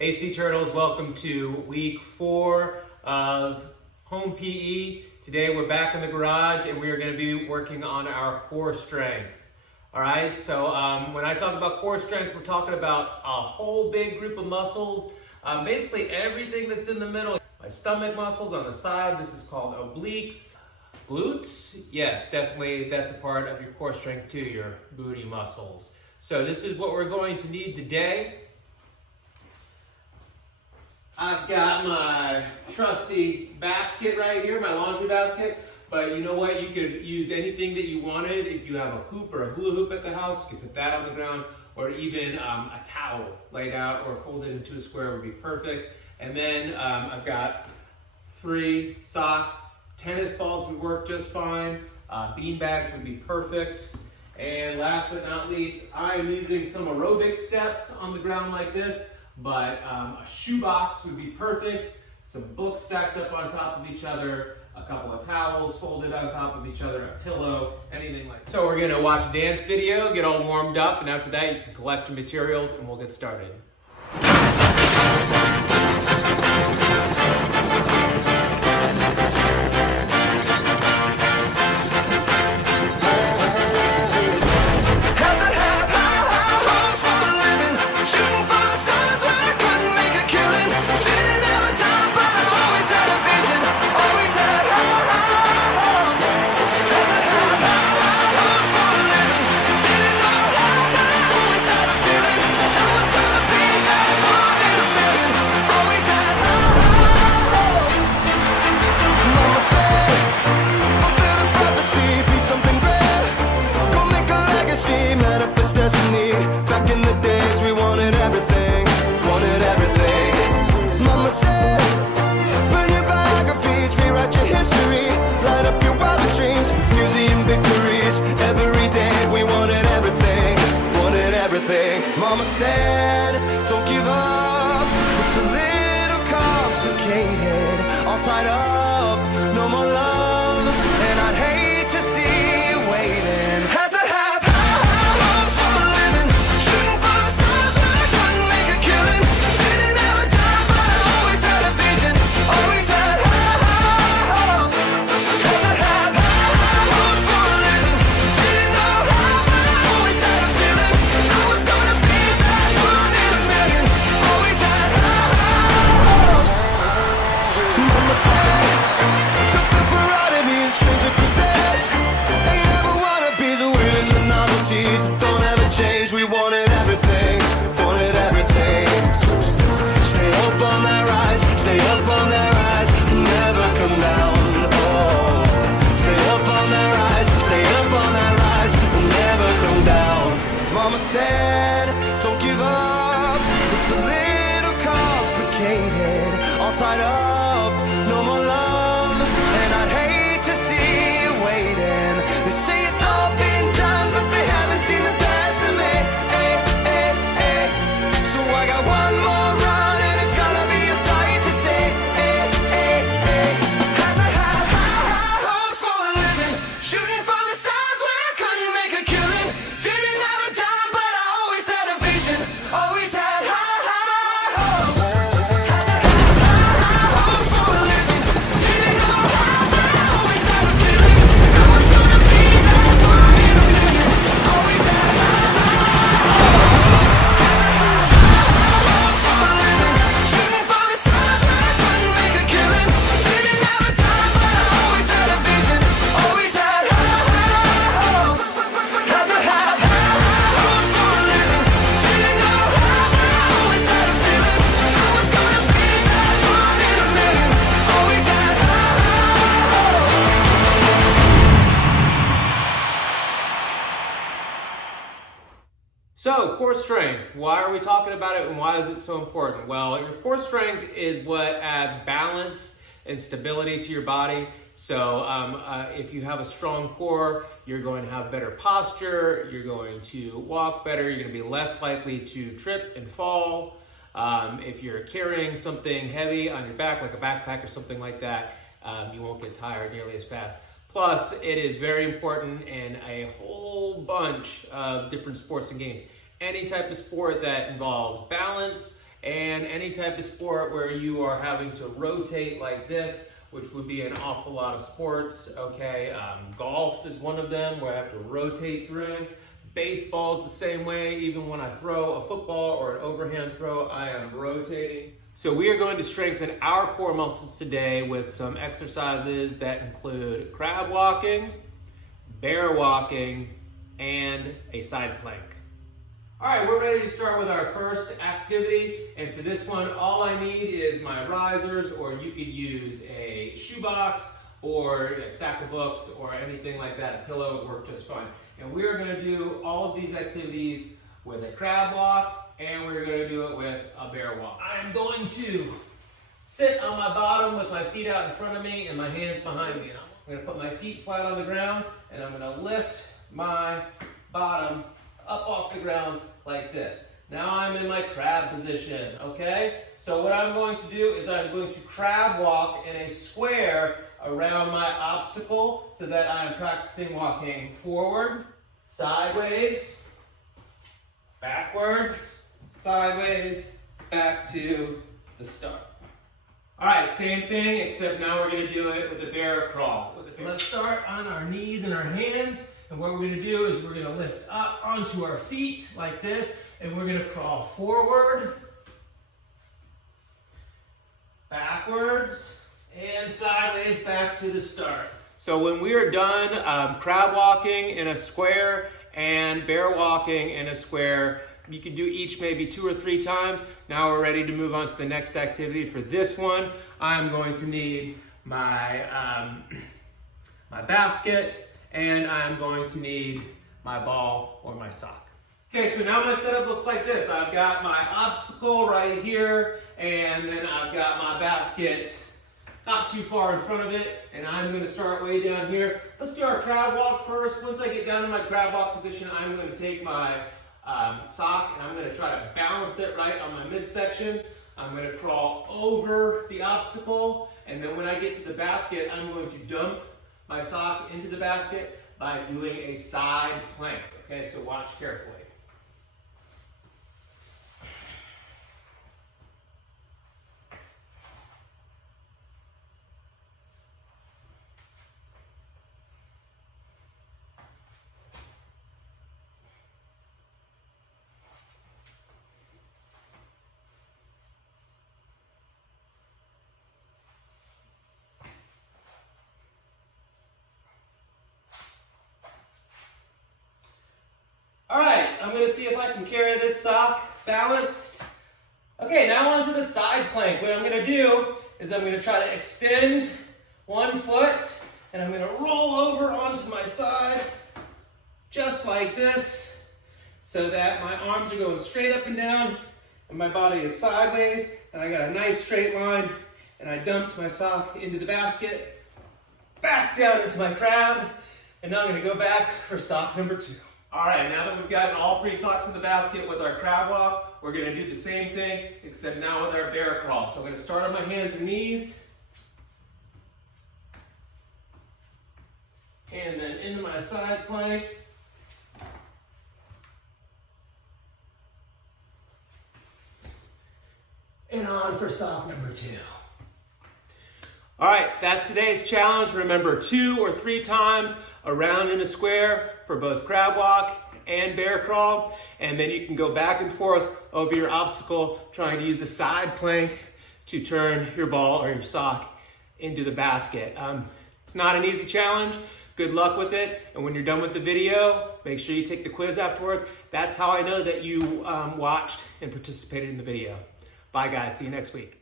Hey Sea Turtles, welcome to week 4 of home PE. Today we're back in the garage and we are going to be working on our core strength. Alright, so when I talk about core strength, we're talking about a whole big group of muscles. Basically everything that's in the middle. My stomach muscles on the side, this is called obliques. Glutes, yes, definitely that's a part of your core strength too, your booty muscles. So this is what we're going to need today. I've got my trusty basket right here, my laundry basket, but you know what, you could use anything that you wanted. If you have a hoop or a hula hoop at the house, you could put that on the ground, or even a towel laid out or folded into a square would be perfect. And then I've got 3 socks. Tennis balls would work just fine. Bean bags would be perfect. And last but not least, I am using some aerobic steps on the ground like this, but a shoebox would be perfect. Some books stacked up on top of each other, a couple of towels folded on top of each other, a pillow, anything like that. So we're gonna watch a dance video, get all warmed up, and after that you can collect your materials and we'll get started. Mama said, don't give up, it's a little complicated, all tied up, no more love, and I'd hate to see you waiting. Had to have high hopes for a living, shooting for the stars when I couldn't make a killing, didn't have a dime but I always had a vision, always had high hopes. Had to have high hopes for a living, didn't know how but I always had a feeling I was gonna be something for oddities, stranger possessed. Ain't never wannabes, waiting the novelties that don't ever change. We wanted everything, wanted everything. Stay up on that rise, stay up on that rise, never come down. Oh, stay up on that rise, stay up on that rise, never come down. Mama said, don't give up, it's a little complicated, all tied up, no more love, and I'd hate to see you waiting. They say it's all been done, but they haven't seen the best of me. So I got one more run, and it's gonna be a sight to see. Had to have high hopes for a living, shooting for the stars when I couldn't make a killing. Didn't have a dime, but I always had a vision, always had high hopes. Had to have high hopes for a living, didn't know how, but I always had a feeling I was gonna be that one in a million. Always had high hopes. Had to have high hopes for a living, shooting for the stars when I couldn't make a killing. Didn't have a dime, but I always had a vision, always had high hopes. Had to have high hopes for a living, didn't know how, but I always had a feeling I was gonna be that one in a million. Always had high hopes. So, core strength. Why are we talking about it and why is it so important? Well, your core strength is what adds balance and stability to your body. So, if you have a strong core, you're going to have better posture, you're going to walk better, you're going to be less likely to trip and fall. If you're carrying something heavy on your back, like a backpack or something like that, you won't get tired nearly as fast. Plus, it is very important in a whole bunch of different sports and games. Any type of sport that involves balance and any type of sport where you are having to rotate like this, which would be an awful lot of sports, okay? Golf is one of them where I have to rotate through. Baseball is the same way. Even when I throw a football or an overhand throw, I am rotating. So we are going to strengthen our core muscles today with some exercises that include crab walking, bear walking, and a side plank. All right, we're ready to start with our first activity. And for this one, all I need is my risers, or you could use a shoebox or a stack of books or anything like that. A pillow would work just fine. And we are gonna do all of these activities with a crab walk, and we're gonna do it with a bear walk. I'm going to sit on my bottom with my feet out in front of me and my hands behind me. I'm gonna put my feet flat on the ground, and I'm gonna lift my bottom up off the ground like this. Now I'm in my crab position, okay? So what I'm going to do is I'm going to crab walk in a square around my obstacle so that I'm practicing walking forward, sideways, backwards, sideways, back to the start. All right, same thing, except now we're gonna do it with a bear crawl. So let's start on our knees and our hands, and what we're gonna do is we're gonna lift up onto our feet like this, and we're gonna crawl forward, backwards, and sideways back to the start. So when we are done crab walking in a square and bear walking in a square, you can do each maybe 2 or 3 times. Now we're ready to move on to the next activity. For this one, I'm going to need my, my basket, and I'm going to need my ball or my sock. Okay, so now my setup looks like this. I've got my obstacle right here, and then I've got my basket not too far in front of it, and I'm gonna start way down here. Let's do our crab walk first. Once I get down in my crab walk position, I'm gonna take my sock, and I'm gonna try to balance it right on my midsection. I'm gonna crawl over the obstacle, and then when I get to the basket, I'm going to dump my sock into the basket by doing a side plank. Okay, so watch carefully. All right, I'm gonna see if I can carry this sock balanced. Okay, now onto the side plank. What I'm gonna do is I'm gonna try to extend one foot, and I'm gonna roll over onto my side, just like this, so that my arms are going straight up and down, and my body is sideways, and I got a nice straight line, and I dumped my sock into the basket, back down into my crab, and now I'm gonna go back for sock number 2. All right, now that we've gotten all 3 socks in the basket with our crab walk, we're gonna do the same thing, except now with our bear crawl. So I'm gonna start on my hands and knees, and then into my side plank, and on for sock number 2. All right, that's today's challenge. Remember, 2 or 3 times around in a square for both crab walk and bear crawl, and then you can go back and forth over your obstacle trying to use a side plank to turn your ball or your sock into the basket. It's not an easy challenge. Good luck with it, and when you're done with the video, make sure you take the quiz afterwards. That's how I know that you watched and participated in the video. Bye guys, see you next week.